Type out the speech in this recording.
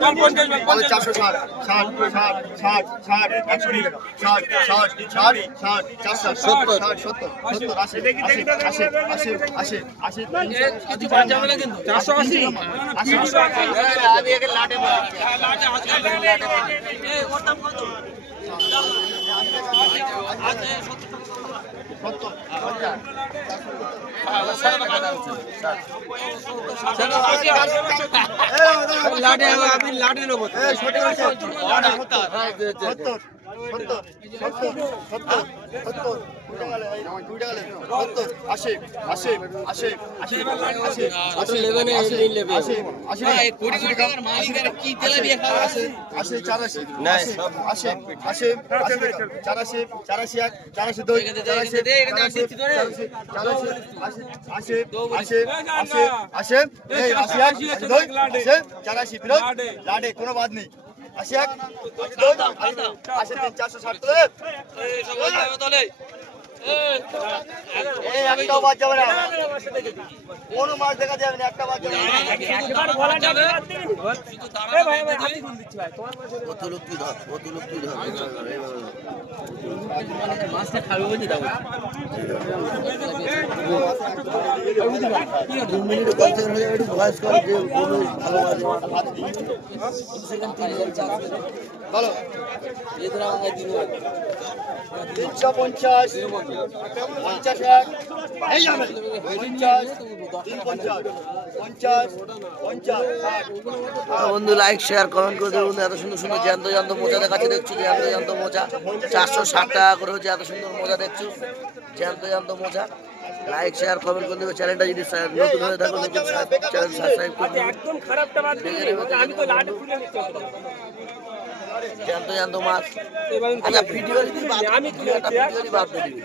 460 60 60 60 61 60 60 60 60 70 लाडे কোনো বাদ নেই 81 একটাও বাদ যাবে না কোনো মাছ দেখা যাবে না একটা বাদ যাবে না কত লোক কি ধর মাছটা খাবে বলছি দাও 2 মিনিট কথা হয়ে একটু ভয়েস কল যে ভালো বলো এদরা আমাকে দিন 350 50 এই যাবে 50 বন্ধু লাইক শেয়ার কমেন্ট করে দেবেন। এত সুন্দর সুন্দর জ্যান্ত জ্যান্ত মোজা দেখাচ্ছে দেখছো, জ্যান্ত জ্যান্ত মোজা 460 টাকা করে হচ্ছে। এত সুন্দর মোজা দেখছো, জ্যান্ত জ্যান্ত মোজা। লাইক শেয়ার কমেন্ট করে দেবে। চ্যানেলটা যদি নতুন হয়ে থাকো চ্যানেল সাবস্ক্রাইব করে দেবে। একদম খারাপটা বাদ দিয়ে আমি তো লাটে ফুলে নিতে হবে জ্যান্ত জ্যান্ত মাছ। আচ্ছা ভিডিও যদি আমি ভিডিওটা বাদ দিয়ে দিবি।